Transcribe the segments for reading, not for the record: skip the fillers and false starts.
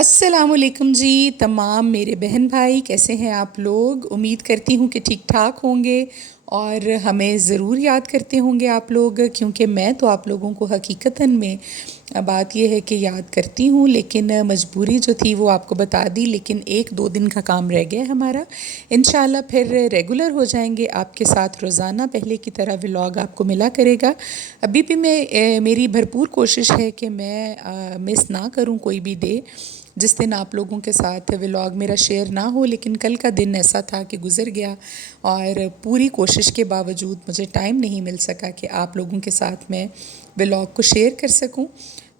السلام علیکم جی تمام میرے بہن بھائی، کیسے ہیں آپ لوگ؟ امید کرتی ہوں کہ ٹھیک ٹھاک ہوں گے اور ہمیں ضرور یاد کرتے ہوں گے آپ لوگ، کیونکہ میں تو آپ لوگوں کو حقیقتاً میں بات یہ ہے کہ یاد کرتی ہوں، لیکن مجبوری جو تھی وہ آپ کو بتا دی، لیکن 1-2 دن کا کام رہ گیا ہمارا۔ انشاءاللہ پھر ریگولر ہو جائیں گے آپ کے ساتھ، روزانہ پہلے کی طرح ولاگ آپ کو ملا کرے گا۔ ابھی بھی میری بھرپور کوشش ہے کہ میں مس نہ کروں کوئی بھی ڈے جس دن آپ لوگوں کے ساتھ ولاگ میرا شیئر نہ ہو، لیکن کل کا دن ایسا تھا کہ گزر گیا اور پوری کوشش کے باوجود مجھے ٹائم نہیں مل سکا کہ آپ لوگوں کے ساتھ میں ولاگ کو شیئر کر سکوں۔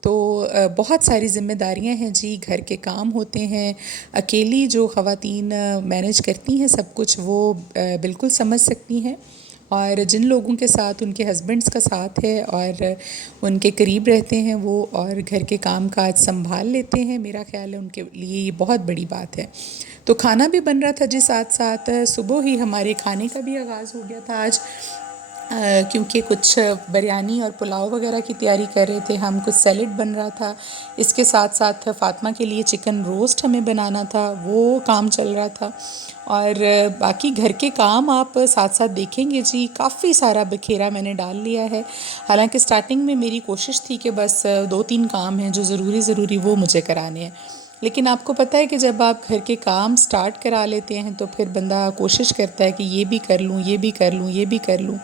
تو بہت ساری ذمہ داریاں ہیں جی، گھر کے کام ہوتے ہیں، اکیلی جو خواتین مینج کرتی ہیں سب کچھ وہ بالکل سمجھ سکتی ہیں، اور جن لوگوں کے ساتھ ان کے ہسبینڈس کا ساتھ ہے اور ان کے قریب رہتے ہیں وہ اور گھر کے کام کاج سنبھال لیتے ہیں، میرا خیال ہے ان کے لیے یہ بہت بڑی بات ہے۔ تو کھانا بھی بن رہا تھا جی، ساتھ ساتھ صبح ہی ہمارے کھانے کا بھی آغاز ہو گیا تھا آج، کیونکہ کچھ بریانی اور پلاؤ وغیرہ کی تیاری کر رہے تھے ہم، کچھ سیلڈ بن رہا تھا، اس کے ساتھ ساتھ فاطمہ کے لیے چکن روسٹ ہمیں بنانا تھا، وہ کام چل رہا تھا، اور باقی گھر کے کام آپ ساتھ ساتھ دیکھیں گے جی، کافی سارا بکھیرا میں نے ڈال لیا ہے۔ حالانکہ سٹارٹنگ میں میری کوشش تھی کہ بس 2-3 کام ہیں جو ضروری وہ مجھے کرانے ہیں، لیکن آپ کو پتہ ہے کہ جب آپ گھر کے کام سٹارٹ کرا لیتے ہیں تو پھر بندہ کوشش کرتا ہے کہ یہ بھی کر لوں، یہ بھی کر لوں، یہ بھی کر لوں،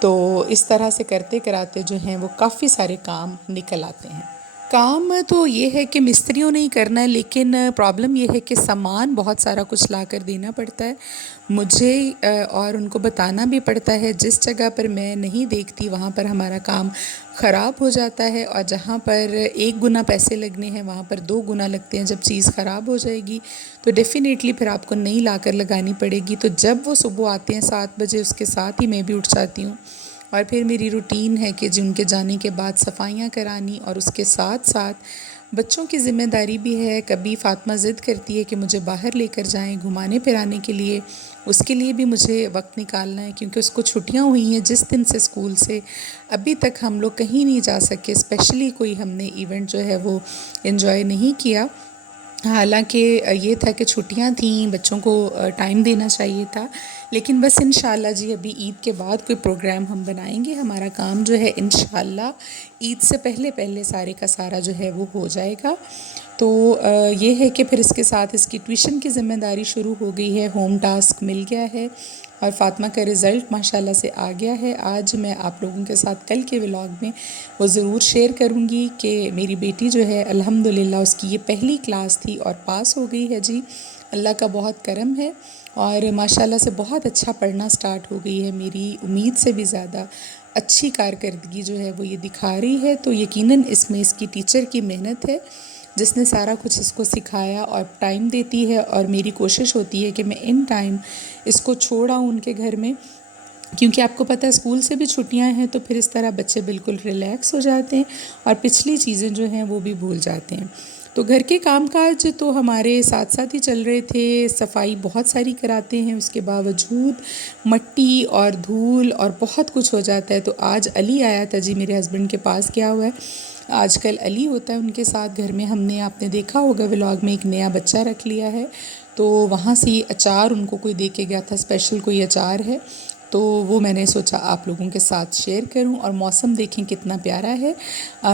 تو اس طرح سے کرتے کراتے جو ہیں وہ کافی سارے کام نکل آتے ہیں۔ کام تو یہ ہے کہ مستریوں نے ہی کرنا ہے، لیکن پرابلم یہ ہے کہ سامان بہت سارا کچھ لا کر دینا پڑتا ہے مجھے، اور ان کو بتانا بھی پڑتا ہے، جس جگہ پر میں نہیں دیکھتی وہاں پر ہمارا کام خراب ہو جاتا ہے، اور جہاں پر 1 گنا پیسے لگنے ہیں وہاں پر 2 گنا لگتے ہیں۔ جب چیز خراب ہو جائے گی تو ڈیفینیٹلی پھر آپ کو نئی لا کر لگانی پڑے گی۔ تو جب وہ صبح آتے ہیں 7 بجے، اس کے ساتھ ہی میں بھی اٹھ جاتی ہوں، اور پھر میری روٹین ہے کہ جن کے جانے کے بعد صفائیاں کرانی، اور اس کے ساتھ ساتھ بچوں کی ذمہ داری بھی ہے۔ کبھی فاطمہ ضد کرتی ہے کہ مجھے باہر لے کر جائیں گھمانے پھرانے کے لیے، اس کے لیے بھی مجھے وقت نکالنا ہے، کیونکہ اس کو چھٹیاں ہوئی ہیں جس دن سے اسکول سے، ابھی تک ہم لوگ کہیں نہیں جا سکے، اسپیشلی کوئی ہم نے ایونٹ جو ہے وہ انجوائے نہیں کیا۔ حالانکہ یہ تھا کہ چھٹیاں تھیں، بچوں کو ٹائم دینا چاہیے تھا، لیکن بس انشاءاللہ جی ابھی عید کے بعد کوئی پروگرام ہم بنائیں گے، ہمارا کام جو ہے انشاءاللہ عید سے پہلے سارے کا سارا جو ہے وہ ہو جائے گا۔ تو یہ ہے کہ پھر اس کے ساتھ اس کی ٹیوشن کی ذمہ داری شروع ہو گئی ہے، ہوم ٹاسک مل گیا ہے، اور فاطمہ کا رزلٹ ماشاءاللہ سے آ گیا ہے۔ آج میں آپ لوگوں کے ساتھ کل کے ولاگ میں وہ ضرور شیئر کروں گی کہ میری بیٹی جو ہے الحمدللہ اس کی یہ پہلی کلاس تھی اور پاس ہو گئی ہے جی، اللہ کا بہت کرم ہے، اور ماشاءاللہ سے بہت اچھا پڑھنا سٹارٹ ہو گئی ہے، میری امید سے بھی زیادہ اچھی کارکردگی جو ہے وہ یہ دکھا رہی ہے۔ تو یقیناً اس میں اس کی ٹیچر کی محنت ہے جس نے سارا کچھ اس کو سکھایا اور ٹائم دیتی ہے، اور میری کوشش ہوتی ہے کہ میں ان ٹائم اس کو چھوڑ آؤں ان کے گھر میں، کیونکہ آپ کو پتہ ہے اسکول سے بھی چھٹیاں ہیں تو پھر اس طرح بچے بالکل ریلیکس ہو جاتے ہیں اور پچھلی چیزیں جو ہیں وہ بھی بھول جاتے ہیں۔ تو گھر کے کام کاج تو ہمارے ساتھ ساتھ ہی چل رہے تھے، صفائی بہت ساری کراتے ہیں، اس کے باوجود مٹی اور دھول اور بہت کچھ ہو جاتا ہے۔ تو آج علی آیا تھا جی، میرے ہسبینڈ کے پاس گیا ہوا ہے، آج کل علی ہوتا ہے ان کے ساتھ گھر میں، ہم نے آپ نے دیکھا ہوگا ولاگ میں ایک نیا بچہ رکھ لیا ہے، تو وہاں سے اچار ان کو کوئی دے کے گیا تھا، اسپیشل کوئی اچار ہے، تو وہ میں نے سوچا آپ لوگوں کے ساتھ شیئر کروں۔ اور موسم دیکھیں کتنا پیارا ہے،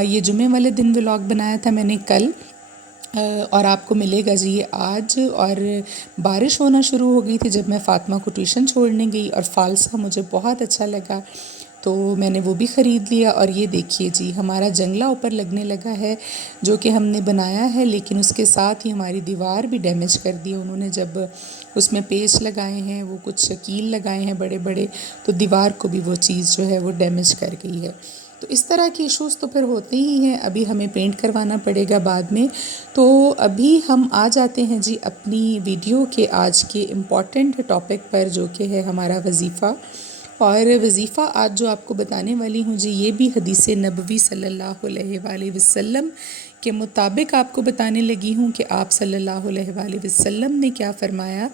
یہ جمعے والے دن ولاگ بنایا تھا میں نے کل، اور آپ کو ملے گا جی آج، اور بارش ہونا شروع ہو گئی تھی جب میں فاطمہ کو ٹیوشن چھوڑنے گئی، اور فالسا مجھے بہت اچھا لگا تو میں نے وہ بھی خرید لیا۔ اور یہ دیکھیے جی ہمارا جنگلہ اوپر لگنے لگا ہے جو کہ ہم نے بنایا ہے، لیکن اس کے ساتھ ہی ہماری دیوار بھی ڈیمیج کر دی انہوں نے، جب اس میں پیچ لگائے ہیں، وہ کچھ کیل لگائے ہیں بڑے بڑے، تو دیوار کو بھی وہ چیز جو ہے وہ ڈیمیج کر گئی ہے۔ تو اس طرح کی ایشوز تو پھر ہوتے ہی ہیں، ابھی ہمیں پینٹ کروانا پڑے گا بعد میں۔ تو ابھی ہم آ جاتے ہیں جی اپنی ویڈیو کے آج کے امپورٹنٹ ٹاپک پر، جو کہ ہے ہمارا وظیفہ، اور وظیفہ آج جو آپ کو بتانے والی ہوں جی یہ بھی حدیث نبوی صلی اللہ علیہ وآلہ وسلم کے مطابق آپ کو بتانے لگی ہوں کہ آپ صلی اللہ علیہ وآلہ وسلم نے کیا فرمایا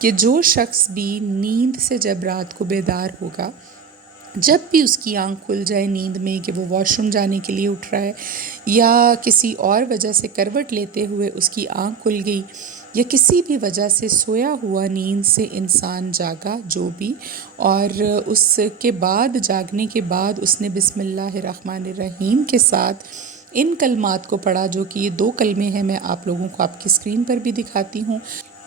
کہ جو شخص بھی نیند سے جب رات کو بیدار ہوگا جب بھی اس کی آنکھ کھل جائے نیند میں کہ وہ واش روم جانے کے لیے اٹھ رہا ہے یا کسی اور وجہ سے کروٹ لیتے ہوئے اس کی آنکھ کھل گئی یا کسی بھی وجہ سے سویا ہوا نیند سے انسان جاگا جو بھی، اور اس کے بعد جاگنے کے بعد اس نے بسم اللہ الرحمن الرحیم کے ساتھ ان کلمات کو پڑھا، جو کہ یہ 2 کلمے ہیں، میں آپ لوگوں کو آپ کی اسکرین پر بھی دکھاتی ہوں۔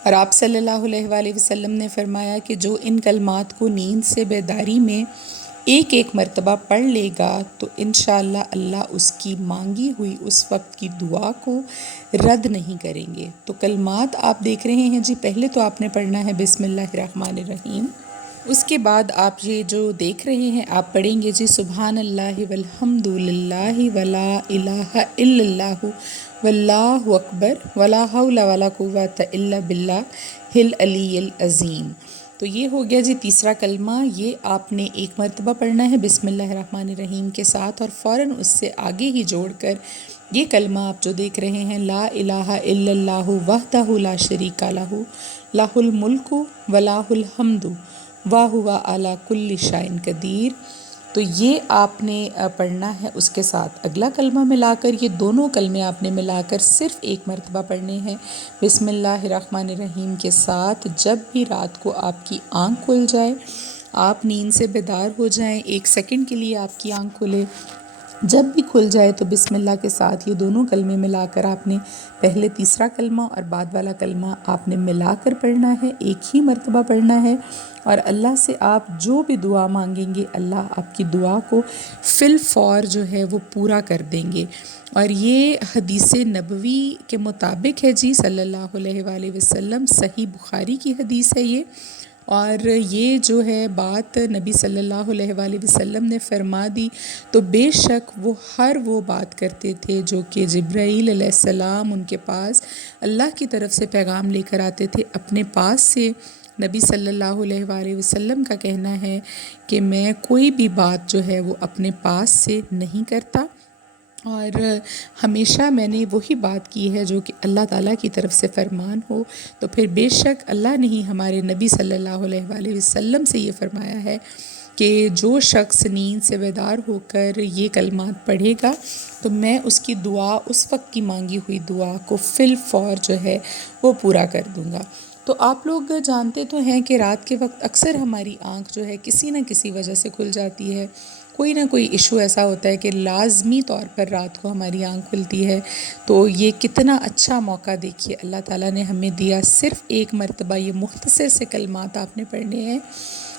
اور آپ صلی اللہ علیہ وآلہ وسلم نے فرمایا کہ جو ان کلمات کو نیند سے بیداری میں ایک ایک مرتبہ پڑھ لے گا تو انشاءاللہ اللہ اس کی مانگی ہوئی اس وقت کی دعا کو رد نہیں کریں گے۔ تو کلمات آپ دیکھ رہے ہیں جی، پہلے تو آپ نے پڑھنا ہے بسم اللہ الرحمن الرحیم، اس کے بعد آپ یہ جو دیکھ رہے ہیں آپ پڑھیں گے جی سبحان اللہ والحمد للہ ولا الہ الا اللہ واللہ اکبر ولا حول ولا قوۃ الا باللہ العلی العظیم۔ تو یہ ہو گیا جی تیسرا کلمہ، یہ آپ نے ایک مرتبہ پڑھنا ہے بسم اللہ الرحمن الرحیم کے ساتھ، اور فوراً اس سے آگے ہی جوڑ کر یہ کلمہ آپ جو دیکھ رہے ہیں لا الہ الا اللہ وحدہ لا شریک لہ لہ الملک ولہ الحمد وَهُوَ عَلَى كُلِّ شَيْءٍ قدیر۔ تو یہ آپ نے پڑھنا ہے اس کے ساتھ اگلا کلمہ ملا کر، یہ دونوں کلمے آپ نے ملا کر صرف ایک مرتبہ پڑھنے ہیں بسم اللہ الرحمن الرحیم کے ساتھ۔ جب بھی رات کو آپ کی آنکھ کھل جائے، آپ نیند سے بیدار ہو جائیں، 1 سیکنڈ کے لیے آپ کی آنکھ کھلے، جب بھی کھل جائے تو بسم اللہ کے ساتھ یہ دونوں کلمے ملا کر آپ نے پہلے تیسرا کلمہ اور بعد والا کلمہ آپ نے ملا کر پڑھنا ہے، ایک ہی مرتبہ پڑھنا ہے، اور اللہ سے آپ جو بھی دعا مانگیں گے اللہ آپ کی دعا کو فی الفور جو ہے وہ پورا کر دیں گے۔ اور یہ حدیث نبوی کے مطابق ہے جی صلی اللہ علیہ وآلہ وسلم، صحیح بخاری کی حدیث ہے یہ، اور یہ جو ہے بات نبی صلی اللہ علیہ وآلہ وسلم نے فرما دی، تو بے شک وہ ہر وہ بات کرتے تھے جو کہ جبرائیل علیہ السلام ان کے پاس اللہ کی طرف سے پیغام لے کر آتے تھے اپنے پاس سے۔ نبی صلی اللہ علیہ وآلہ وسلم کا کہنا ہے کہ میں کوئی بھی بات جو ہے وہ اپنے پاس سے نہیں کرتا، اور ہمیشہ میں نے وہی بات کی ہے جو کہ اللہ تعالیٰ کی طرف سے فرمان ہو۔ تو پھر بے شک اللہ نے ہی ہمارے نبی صلی اللہ علیہ وآلہ وسلم سے یہ فرمایا ہے کہ جو شخص نیند سے بیدار ہو کر یہ کلمات پڑھے گا تو میں اس کی دعا، اس وقت کی مانگی ہوئی دعا کو فی الفور جو ہے وہ پورا کر دوں گا۔ تو آپ لوگ جانتے تو ہیں کہ رات کے وقت اکثر ہماری آنکھ جو ہے کسی نہ کسی وجہ سے کھل جاتی ہے، کوئی نہ کوئی ایشو ایسا ہوتا ہے کہ لازمی طور پر رات کو ہماری آنکھ کھلتی ہے۔ تو یہ کتنا اچھا موقع دیکھیے اللہ تعالیٰ نے ہمیں دیا، صرف ایک مرتبہ یہ مختصر سے کلمات آپ نے پڑھنے ہیں،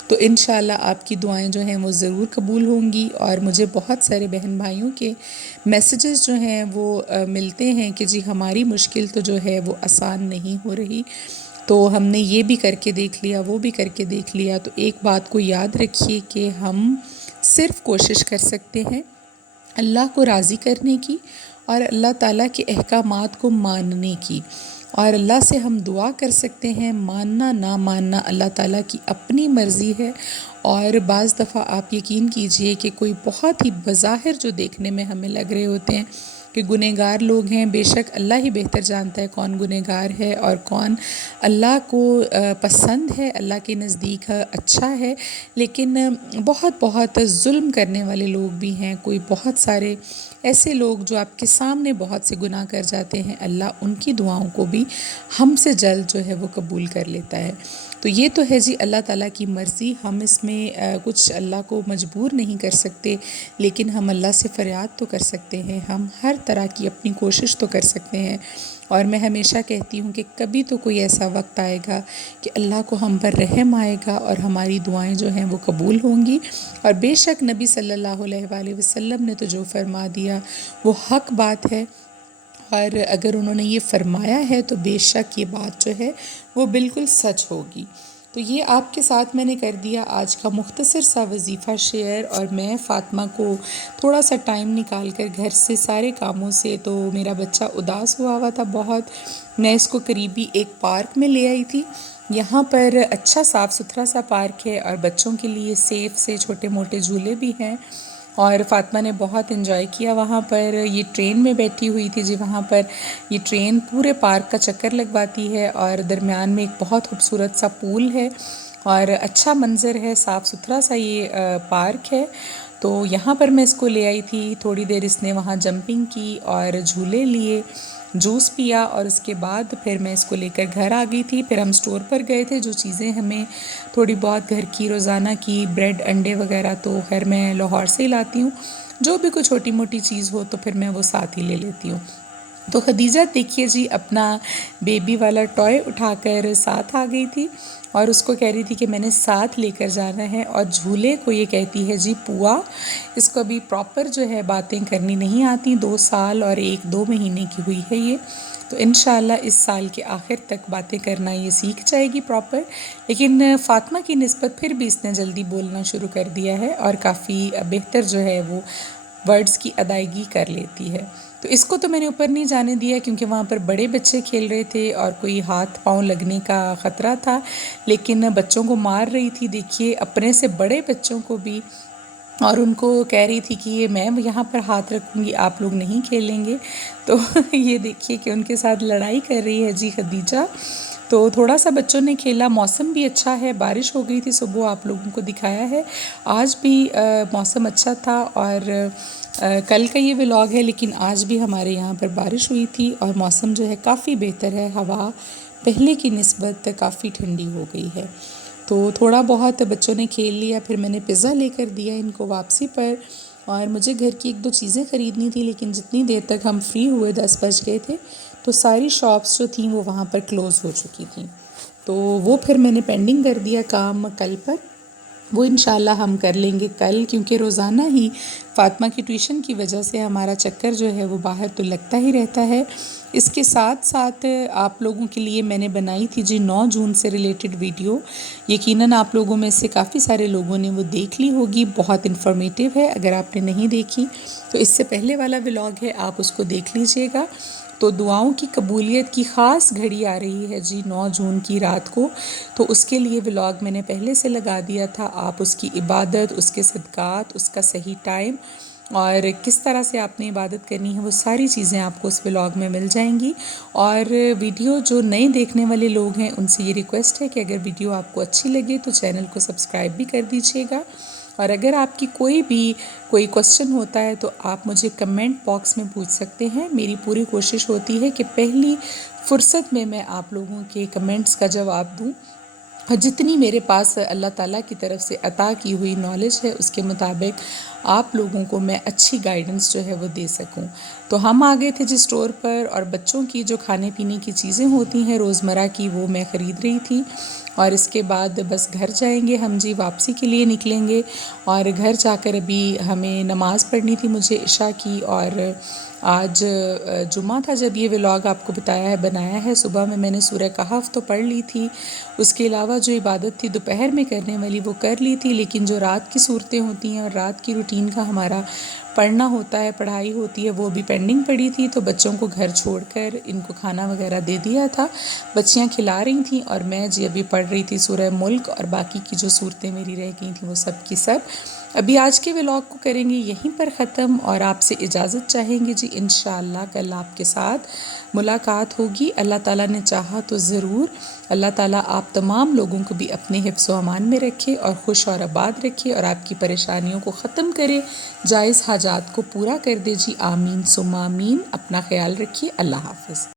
تو انشاءاللہ آپ کی دعائیں جو ہیں وہ ضرور قبول ہوں گی۔ اور مجھے بہت سارے بہن بھائیوں کے میسیجز جو ہیں وہ ملتے ہیں کہ جی ہماری مشکل تو جو ہے وہ آسان نہیں ہو رہی، تو ہم نے یہ بھی کر کے دیکھ لیا، وہ بھی کر کے دیکھ لیا۔ تو ایک بات کو یاد رکھیے کہ ہم صرف کوشش کر سکتے ہیں اللہ کو راضی کرنے کی اور اللہ تعالیٰ کے احکامات کو ماننے کی، اور اللہ سے ہم دعا کر سکتے ہیں، ماننا نہ ماننا اللہ تعالیٰ کی اپنی مرضی ہے۔ اور بعض دفعہ آپ یقین کیجئے کہ کوئی بہت ہی بظاہر جو دیکھنے میں ہمیں لگ رہے ہوتے ہیں کہ گنہگار لوگ ہیں، بے شک اللہ ہی بہتر جانتا ہے کون گنہگار ہے اور کون اللہ کو پسند ہے، اللہ کے نزدیک اچھا ہے، لیکن بہت بہت ظلم کرنے والے لوگ بھی ہیں، کوئی بہت سارے ایسے لوگ جو آپ کے سامنے بہت سے گناہ کر جاتے ہیں، اللہ ان کی دعاؤں کو بھی ہم سے جلد جو ہے وہ قبول کر لیتا ہے۔ تو یہ تو ہے جی اللہ تعالیٰ کی مرضی، ہم اس میں کچھ اللہ کو مجبور نہیں کر سکتے، لیکن ہم اللہ سے فریاد تو کر سکتے ہیں، ہم ہر طرح کی اپنی کوشش تو کر سکتے ہیں۔ اور میں ہمیشہ کہتی ہوں کہ کبھی تو کوئی ایسا وقت آئے گا کہ اللہ کو ہم پر رحم آئے گا اور ہماری دعائیں جو ہیں وہ قبول ہوں گی، اور بے شک نبی صلی اللہ علیہ وآلہ وسلم نے تو جو فرما دیا وہ حق بات ہے، اور اگر انہوں نے یہ فرمایا ہے تو بے شک یہ بات جو ہے وہ بالکل سچ ہوگی۔ تو یہ آپ کے ساتھ میں نے کر دیا آج کا مختصر سا وظیفہ شیئر، اور میں فاطمہ کو تھوڑا سا ٹائم نکال کر گھر سے سارے کاموں سے، تو میرا بچہ اداس ہوا تھا بہت، میں اس کو قریبی ایک پارک میں لے آئی تھی۔ یہاں پر اچھا صاف ستھرا سا پارک ہے اور بچوں کے لیے سیف سے چھوٹے موٹے جھولے بھی ہیں، اور فاطمہ نے بہت انجوائے کیا وہاں پر۔ یہ ٹرین میں بیٹھی ہوئی تھی جی، وہاں پر یہ ٹرین پورے پارک کا چکر لگواتی ہے، اور درمیان میں ایک بہت خوبصورت سا پول ہے، اور اچھا منظر ہے، صاف ستھرا سا یہ پارک ہے۔ تو یہاں پر میں اس کو لے آئی تھی، تھوڑی دیر اس نے وہاں جمپنگ کی اور جھولے لیے، جوس پیا، اور اس کے بعد پھر میں اس کو لے کر گھر آ گئی تھی۔ پھر ہم اسٹور پر گئے تھے، جو چیزیں ہمیں تھوڑی بہت گھر کی روزانہ کی، بریڈ انڈے وغیرہ تو خیر میں لاہور سے ہی لاتی ہوں، جو بھی کوئی چھوٹی موٹی چیز ہو تو پھر میں وہ ساتھ ہی لے لیتی ہوں۔ تو خدیجہ دیکھیے جی اپنا بیبی والا ٹوائے اٹھا کر ساتھ آ گئی تھی، اور اس کو کہہ رہی تھی کہ میں نے ساتھ لے کر جانا ہے، اور جھولے کو یہ کہتی ہے جی پوا۔ اس کو ابھی پراپر جو ہے باتیں کرنی نہیں آتی، 2 سال اور 1-2 مہینے کی ہوئی ہے یہ، تو انشاءاللہ اس سال کے آخر تک باتیں کرنا یہ سیکھ جائے گی پراپر۔ لیکن فاطمہ کی نسبت پھر بھی اس نے جلدی بولنا شروع کر دیا ہے، اور کافی بہتر جو ہے وہ ورڈز کی ادائیگی کر لیتی ہے۔ تو اس کو تو میں نے اوپر نہیں جانے دیا، کیونکہ وہاں پر بڑے بچے کھیل رہے تھے اور کوئی ہاتھ پاؤں لگنے کا خطرہ تھا، لیکن بچوں کو مار رہی تھی دیکھیے، اپنے سے بڑے بچوں کو بھی، اور ان کو کہہ رہی تھی کہ یہ میں یہاں پر ہاتھ رکھوں گی، آپ لوگ نہیں کھیلیں گے۔ تو یہ دیکھیے کہ ان کے ساتھ لڑائی کر رہی ہے جی خدیجہ۔ تو تھوڑا سا بچوں نے کھیلا، موسم بھی اچھا ہے، بارش ہو گئی تھی صبح، آپ لوگوں کو دکھایا ہے، آج بھی موسم اچھا تھا، اور کل کا یہ ولاگ ہے، لیکن آج بھی ہمارے یہاں پر بارش ہوئی تھی، اور موسم جو ہے کافی بہتر ہے، ہوا پہلے کی نسبت کافی ٹھنڈی ہو گئی ہے۔ تو تھوڑا بہت بچوں نے کھیل لیا، پھر میں نے پزا لے کر دیا ان کو واپسی پر، اور مجھے گھر کی 1-2 چیزیں خریدنی تھی، لیکن جتنی دیر تک ہم فری ہوئے 10 بج گئے تھے، تو ساری شاپس جو تھیں وہ وہاں پر کلوز ہو چکی تھیں، تو وہ پھر میں نے پینڈنگ کر دیا کام کل پر، وہ انشاءاللہ ہم کر لیں گے کل، کیونکہ روزانہ ہی فاطمہ کی ٹیوشن کی وجہ سے ہمارا چکر جو ہے وہ باہر تو لگتا ہی رہتا ہے۔ اس کے ساتھ ساتھ آپ لوگوں کے لیے میں نے بنائی تھی جی 9 جون سے ریلیٹڈ ویڈیو، یقیناً آپ لوگوں میں سے کافی سارے لوگوں نے وہ دیکھ لی ہوگی، بہت انفارمیٹیو ہے، اگر آپ نے نہیں دیکھی تو اس سے پہلے والا ولاگ ہے، آپ اس کو دیکھ لیجئے گا۔ تو دعاؤں کی قبولیت کی خاص گھڑی آ رہی ہے جی 9 جون کی رات کو، تو اس کے لیے ولاگ میں نے پہلے سے لگا دیا تھا، آپ اس کی عبادت، اس کے صدقات، اس کا صحیح ٹائم، اور کس طرح سے آپ نے عبادت کرنی ہے، وہ ساری چیزیں آپ کو اس ولاگ میں مل جائیں گی۔ اور ویڈیو جو نئے دیکھنے والے لوگ ہیں ان سے یہ ریکویسٹ ہے کہ اگر ویڈیو آپ کو اچھی لگے تو چینل کو سبسکرائب بھی کر دیجیے گا، اور اگر آپ کی کوئی کوسچن ہوتا ہے تو آپ مجھے کمنٹ باکس میں پوچھ سکتے ہیں، میری پوری کوشش ہوتی ہے کہ پہلی فرصت میں آپ لوگوں کے کمنٹس کا جواب دوں، اور جتنی میرے پاس اللہ تعالیٰ کی طرف سے عطا کی ہوئی نالج ہے اس کے مطابق آپ لوگوں کو میں اچھی گائیڈنس جو ہے وہ دے سکوں۔ تو ہم آ گئے تھے جی اسٹور پر، اور بچوں کی جو کھانے پینے کی چیزیں ہوتی ہیں روزمرہ کی وہ میں خرید رہی تھی، اور اس کے بعد بس گھر جائیں گے ہم جی، واپسی کے لیے نکلیں گے، اور گھر جا کر ابھی ہمیں نماز پڑھنی تھی مجھے عشاء کی، اور آج جمعہ تھا جب یہ ولاگ آپ کو بتایا ہے بنایا ہے، صبح میں نے سورہ کہف تو پڑھ لی تھی، اس کے علاوہ جو عبادت تھی دوپہر میں کرنے والی وہ کر لی تھی، لیکن جو رات کی صورتیں ہوتی ہیں اور رات کی روٹین کا ہمارا پڑھنا ہوتا ہے، پڑھائی ہوتی ہے، وہ بھی پینڈنگ پڑی تھی، تو بچوں کو گھر چھوڑ کر ان کو کھانا وغیرہ دے دیا تھا، بچیاں کھلا رہی تھیں، اور میں جی ابھی پڑھ رہی تھی سورہ ملک، اور باقی کی جو صورتیں میری رہ گئی تھیں وہ سب کی سب ابھی آج کے ولاگ کو کریں گے یہیں پر ختم، اور آپ سے اجازت چاہیں گے جی، انشاءاللہ کل آپ کے ساتھ ملاقات ہوگی، اللہ تعالیٰ نے چاہا تو ضرور۔ اللہ تعالیٰ آپ تمام لوگوں کو بھی اپنے حفظ و امان میں رکھے، اور خوش اور آباد رکھے، اور آپ کی پریشانیوں کو ختم کرے، جائز حاجات کو پورا کر دے جی، آمین ثم آمین۔ اپنا خیال رکھیے، اللہ حافظ۔